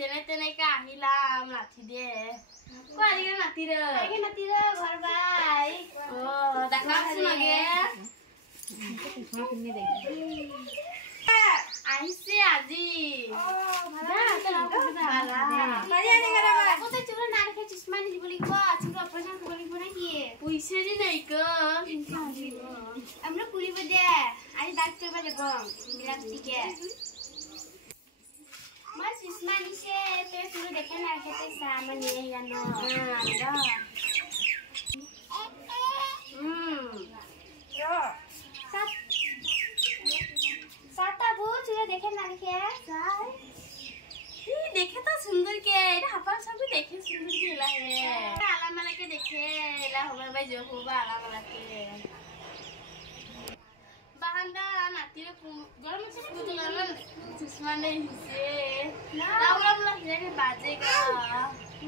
যেনে তেনেকে আহিলাম নাতি দে কোৱালিকে নাতি ৰ ঘৰ বাই ও দেখাচোন আগে আহিছে আজি পইচাৰি নাই আমরা পুলিব দে আজি ডাক্তার বাজে গম বিলাক টিকে মাছ ইসমা নিছে তে তুই দেখে না খেতে সামান নিয়ে জানো साता बो तुझे देखे ना देखे साई ये देखे तो सुंदर के ये हापा सब देखे सुंदर के ला है आला मला के देखे ला होगा भाई जो होगा आला मला के बाहंदा नाती रे गरम से पूछ ना चश्मा नहीं से ना लाउला मला हेरे बाजेगा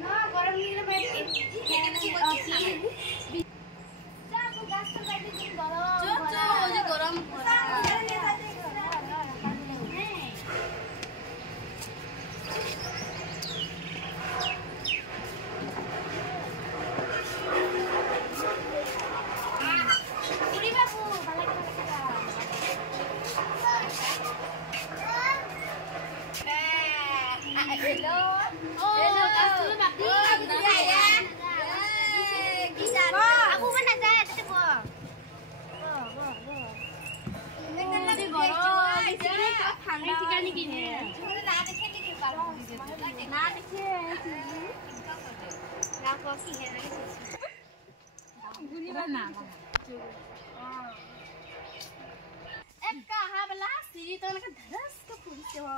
ना गरम नहीं रे भाई जा वो गैस पर बैठ के गरम जो जो गरम Hello. Oh, hello Kastu Bakti. Saya. Kisah. Aku mana saya tadi po. Dengan lagi borong. Di sini ठंडा ठिकानी gini. ना देखे नहीं पारो. ना देखे. ना कॉफी है ना. गुनी बना. एक कहाँ बला सीरी तो ना धरस का पुलिस हो.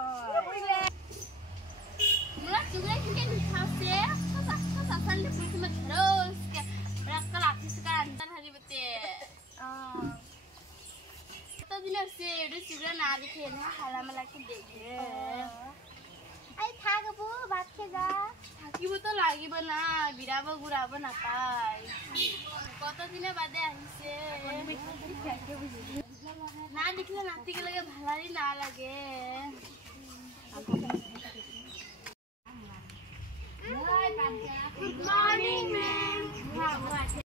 Mula juga kita dikasih, masa sandi puisi terus, kayak kelaki sekarang dan hari betul. Kita dulu sih udah sudah nadi kena halam lagi deh. Ay thak bu, baat kega. Thaki bu to lagi bana, biraba guraba na pai. Kota dine bade ahise. Na dikle nati ke lage bhalari na lage. Good morning, ma'am.